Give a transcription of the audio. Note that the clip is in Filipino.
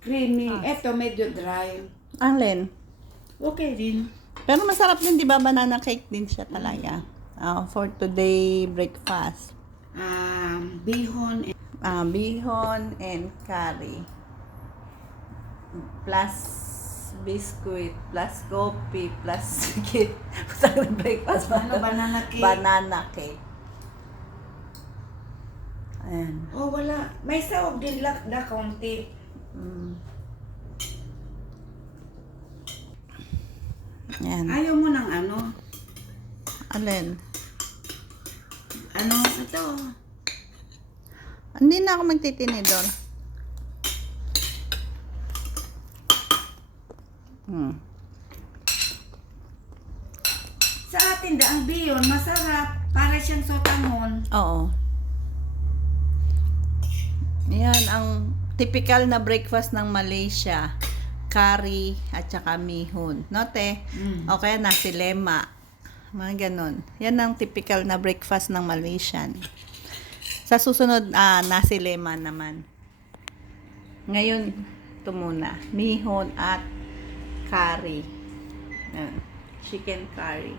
creamy. Eto, medyo dry. Alin? Okay din. Pero masarap din, di ba? Banana cake din siya talaga. For today breakfast. Bihon. Bihon and curry. Plus biscuit, plus coffee, plus cake. Masarap breakfast. Ano, banana cake? Banana cake. Ayan. Oh, wala. May sahog din lang na konti. Ayan. Ayaw mo ng ano? Alin? Ano? Ito. Hindi na ako magtitinidor. Sa atin, ang bihon, masarap. Para siyang sotanghon. Oo. Yan ang typical na breakfast ng Malaysia. Curry at saka mihon. No, te? O kaya nasi lema. Mga ganon. Yan ang typical na breakfast ng Malaysian. Sa susunod, nasi lema naman. Ngayon, ito muna. Mihon at curry. Yan. Chicken curry.